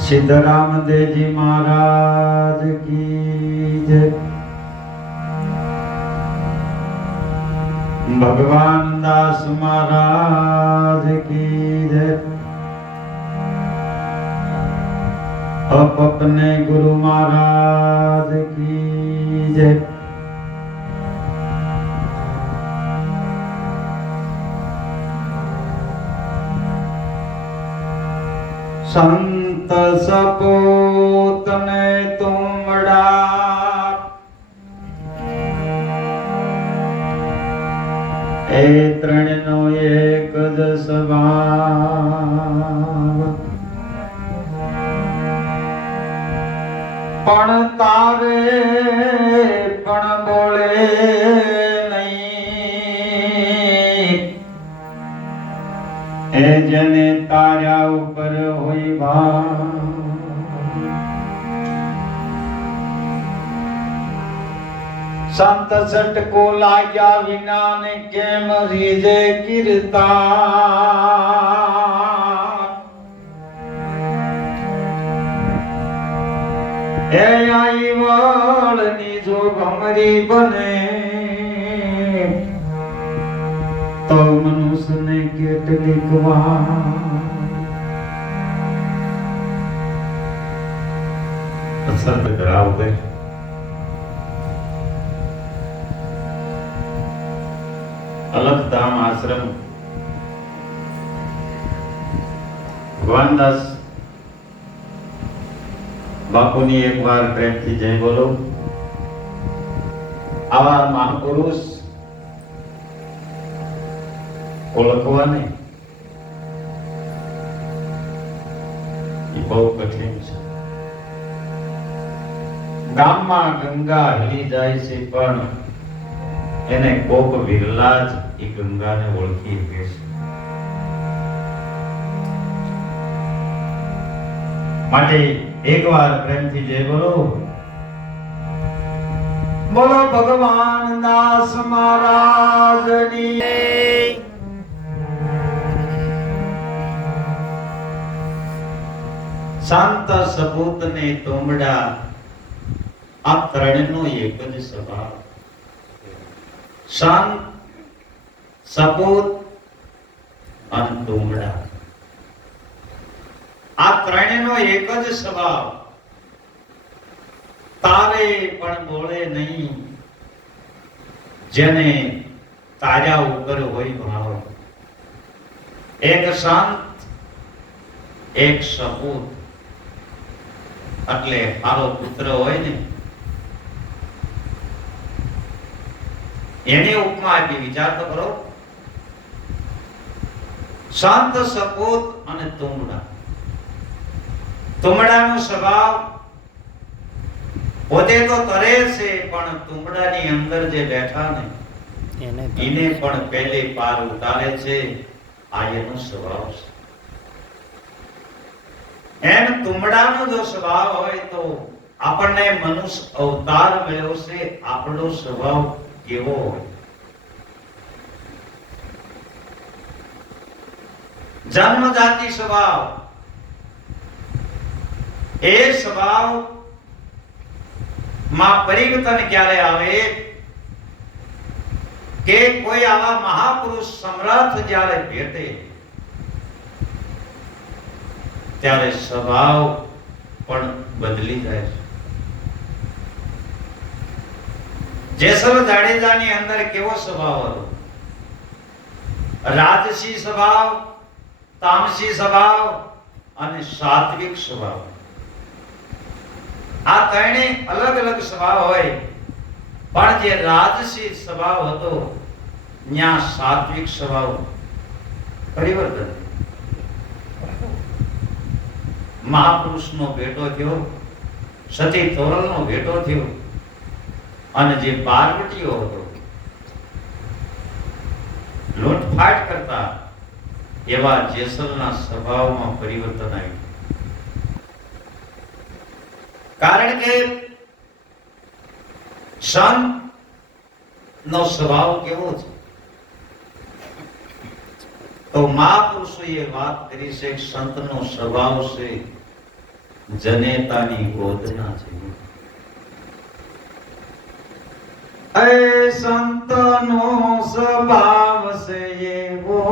सिद्धराम देवजी महाराज की जय। भगवान दास महाराज की जय। अपने गुरु महाराज की जय। संत सपूत ने तुमड़ा ए त्रणनो एक ज स्वभाव पण तारे पण बोले नहीं ए जने तारा ऊपर होई भाव संत सट को लाया विना ने केम रीजे कीर्ता ए आई वालनी जो भमरी बने तो मनुष्य ने કેટલીક વાર સંત કરાવતે અલખધામ આશ્રમ ભગવાનદાસ બાપુની એક વાર પ્રેમથી જય બોલો। આવા મહાપુરુષ ઓળખવાને એ બહુ કઠિન છે। ગામમાં ગંગા હલી જાય છે પણ એને કોક વિરલા જ એ ગંગાને ઓળખી શકે છે। માટે એકવાર પ્રેમથી જય બોલો। બોલો ભગવાન દાસ મહારાજની। શાંત સપૂત ને તોમડા આ ત્રણનો એક જ સ્વભાવ। શાંત સપૂત અને તોમડા આ ત્રણનો એક જ સ્વભાવ। તારે પણ બોલે નહીં જેને તારા ઉપર હોય ભાવ। એક શાંત એક સપૂત એટલે મારો પુત્ર હોય ને એની ઉપમા આપી વિચાર તો કરો। શાંત સપૂત અને તુમડા। તુમડાનો સ્વભાવ પોતે તો તરે છે પણ તુમડાની અંદર જે બેઠા ને એને પણ પહેલે પાર ઉતારે છે। આ એનો સ્વભાવ છે। એમ તુમડાનો જો સ્વભાવ હોય તો આપણને મનુષ્ય અવતાર મળ્યો છે। આપણો સ્વભાવ કેવો હોય? જન્મ જાતિ સ્વભાવ એ સ્વભાવ માં પરિવર્તન ક્યારે આવે કે કોઈ આવા મહાપુરુષ સમર્થ જ્યારે ભેટે ત્યારે સ્વભાવ પણ બદલી જાય છે। જેસલ જાડેજાની અંદર કેવો સ્વભાવ હતો? રાજસી સ્વભાવ, તામસી સ્વભાવ અને સાત્વિક સ્વભાવ। આ ત્રણે અલગ અલગ સ્વભાવ હોય પણ જે રાજસી સ્વભાવ હતો ત્યાં સાત્વિક સ્વભાવ પરિવર્તન। મહાપુરુષનો ભેટો થયો, સતી તોરલનો ભેટો થયો અને જે બારવટીઓ હતો લૂંટફાટ કરતા એવા જેસલના સ્વભાવમાં પરિવર્તન આવ્યું। કારણ કે સંત નો સ્વભાવ કેવો છે? તો મહાપુરુષોએ વાત કરી છે સંતનો સ્વભાવ છે જનેતાની ગોદના જેવો. એ સંતનો સ્વભાવ છે એવો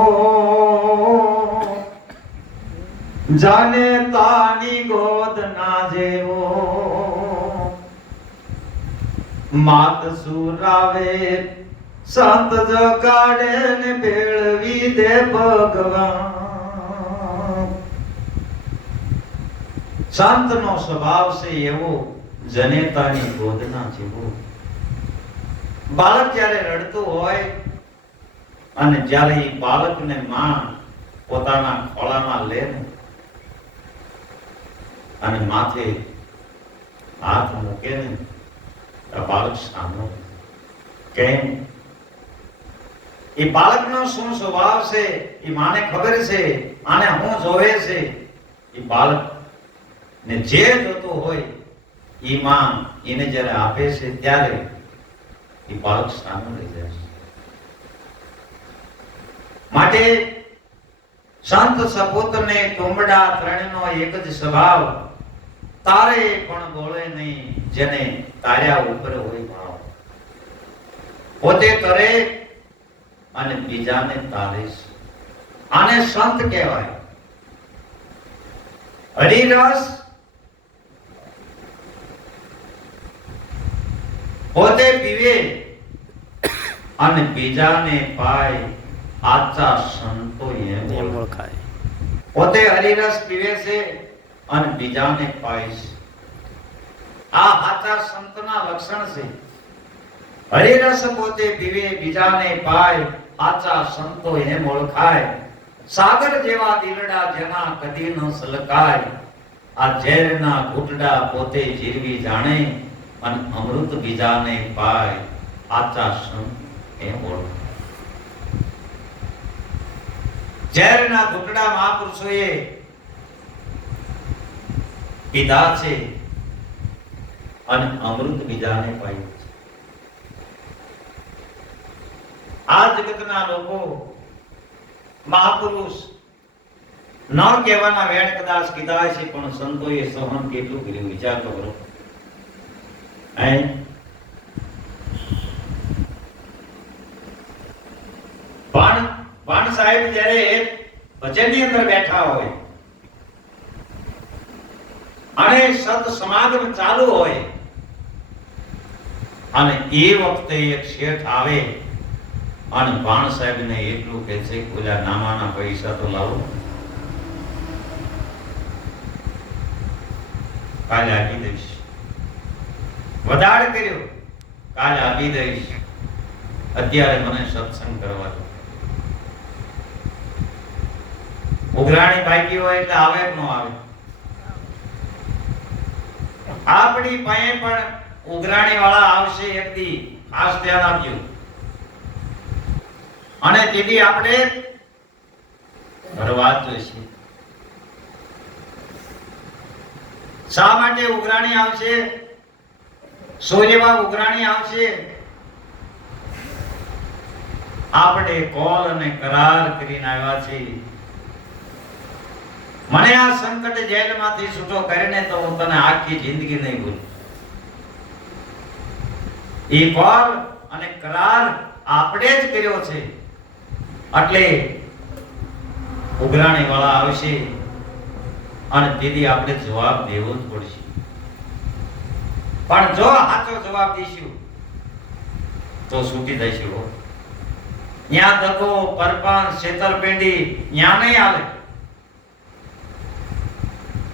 જનેતાની ગોદના જેવો. માત સુરાવે સંત જગાડે ને ભેળવી દે ભગવાન. સંતનો સ્વભાવ છે એવો જનેતાની ગોદના જેવો. બાળક જ્યારે રડતું હોય અને જ્યારે એ બાળકને માં પોતાના ખોળામાં લે ને અને માથે હાથ મૂકે ને તો બાળક સાંભળે. કેમ? એ બાળકનો શું સ્વભાવ છે એ માને ખબર છે. આને હું જોવે છે. એ બાળક ને જે જોતું હોય એ માં એને જ્યારે આપે છે ત્યારે એ બાળક સામે રહી જાય છે. માટે સંત સપૂતને તુંબડા ત્રણનો એક જ સ્વભાવ. તારે પણ બોલે નહીં જેને તાર્યા ઉપર હોય ભાવ. પોતે તરે અને બીજાને તારે. આને સંત કહેવાય. હરિરસ પોતે પીવે અને બીજાને પાય. આચા સંતો એમ ઓળખાય. પોતે હરિરસ પીવે છે અને બીજાને પાય છે. આ આચા સંતના લક્ષણ છે. હરિરસ પોતે પીવે બીજાને પાય. આચા સંતો એમ ઓળખાય. સાગર જેવા દિલડા જેના કદી ન સલકાય. આ ઝેરના ઘૂંટડા પોતે જીરવી જાણે અને અમૃત બીજાને પાય. આચા સંત એમ ઓળખાય. ઝેરના ઘૂંટડા મહાપુરુષોએ પીધા છે અને અમૃત બીજાને પાયું છે. આ જગતના લોકો મહાપુરુષ ન કહેવાના વેણ કદાચ કીધા છે પણ સંતોએ સહન કેટલું કર્યું વિચાર તો કરો. પણ સાહેબ જ્યારે ભજનની અંદર બેઠા હોય અને સત સમાગમ ચાલુ હોય અને એ વખતે એક શેઠ આવે અને ભાણ સાહેબને એટલું કહે છે કે ઓલા નામાના પૈસા તો લાવો, કાલે આપી દઈશ. વધાર કર્યો, કાલે આપી દઈશ. અત્યારે મને સત્સંગ કરવા દો. ઉઘરાણી બાકી હોય એટલે આવે કે ન આવે. આપણી પાસે પણ ઉઘરાણી વાળા આવશે એક દી, ખાસ ધ્યાન આપજો. અને તેથી આપણે ભરવા જોઈશે. શા માટે ઉઘરાણી આવશે? સૂર્યમાં ઉઘરાણી આવશે. આપણે કોલ અને કરાર કરીને આવ્યા છીએ. મને આ સંકટ જેલમાંથી છૂટો કરીને તો હું તને આખી જિંદગી નહીં ભૂલું. એ કોલ અને કરાર આપણે જ કર્યો છે. એટલે ઉઘરાણી વાળા આવશે અને તેથી આપણે જવાબ દેવો જ પડશે. પણ જો સાચો જવાબ દઈશું તો છૂટી જઈશું. ત્યાં દગો, પરપંચ, છેતરપિંડી ત્યાં નહીં આવે.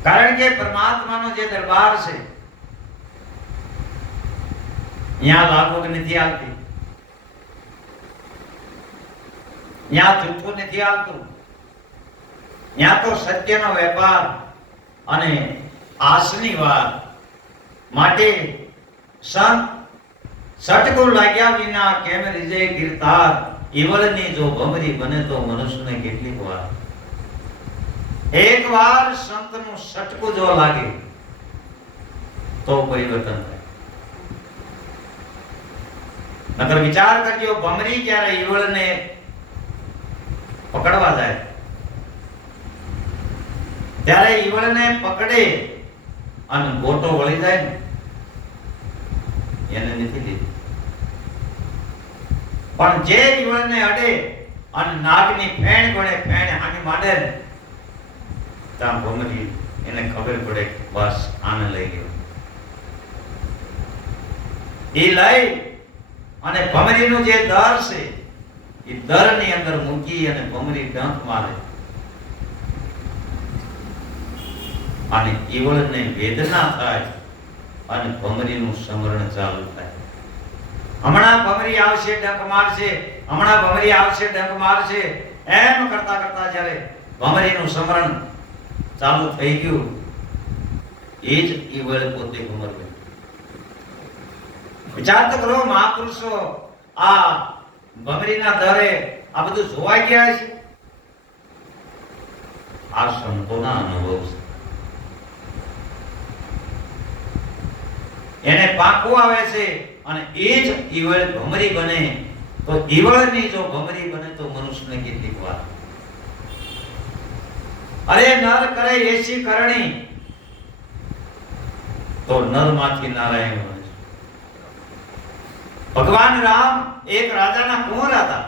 કારણ કે પરમાત્માનો જે દરબાર છે ત્યાં લાગુ નથી આવતી, ત્યાં જૂઠું નથી આવતું. ત્યાં તો સત્યનો વેપાર અને આસની વાત. માટે સંત સટકો લાગ્યા વિના કેમ રીજે ગીરતાર. ઈવળની જો ભમરી બને તો મનુષ્યને કેટલીક વાર. એક વાર સંતનું સટકું જો લાગે તો પરિવર્તન થાય. નકર વિચાર કરજો, ભમરી જ્યારે ઈવળને પકડવા જાય ત્યારે ઈવળને પકડે અને ગોટો વળી જાય ને એને નથી લીધી. પણ જે ઈવળને અડે અને નાગની ફેણ ગણે ફેણ આની માંડે ને ત્યાં ભમરી એને ખબર પડે કે બસ આને લઈ ગયો. એ લઈ અને ભમરીનું જે દર છે એ દરની અંદર મૂકી અને ભમરી ડંખ મારે અને ઈવળને વેદના થાય અને ભમરીનું સમરણ ચાલુ થાય. હમણાં ભમરી આવશે ડંખ મારશે, હમણાં ભમરી આવશે ડંખ મારશે, એમ કરતા કરતા જ્યારે ભમરીનું સમરણ ચાલુ થઈ ગયું એ જ ઈવળ પોતે ભમર બની. વિચાર તો કરો મહાપુરુષો આ ભમરીના દરે આ બધું જોવા ગયા છે. આ સંતોના અનુભવ છે. એને પાંખું આવે છે અને એ જ ઈવળ ભમરી બને તો ઈવળની જો ભમરી બને તો મનુષ્યને કેટલી વાર. અરે નર કરે એસી કરણી તો નરમાંથી નારાયણ બને. ભગવાન રામ એક રાજાના કુંવર હતા.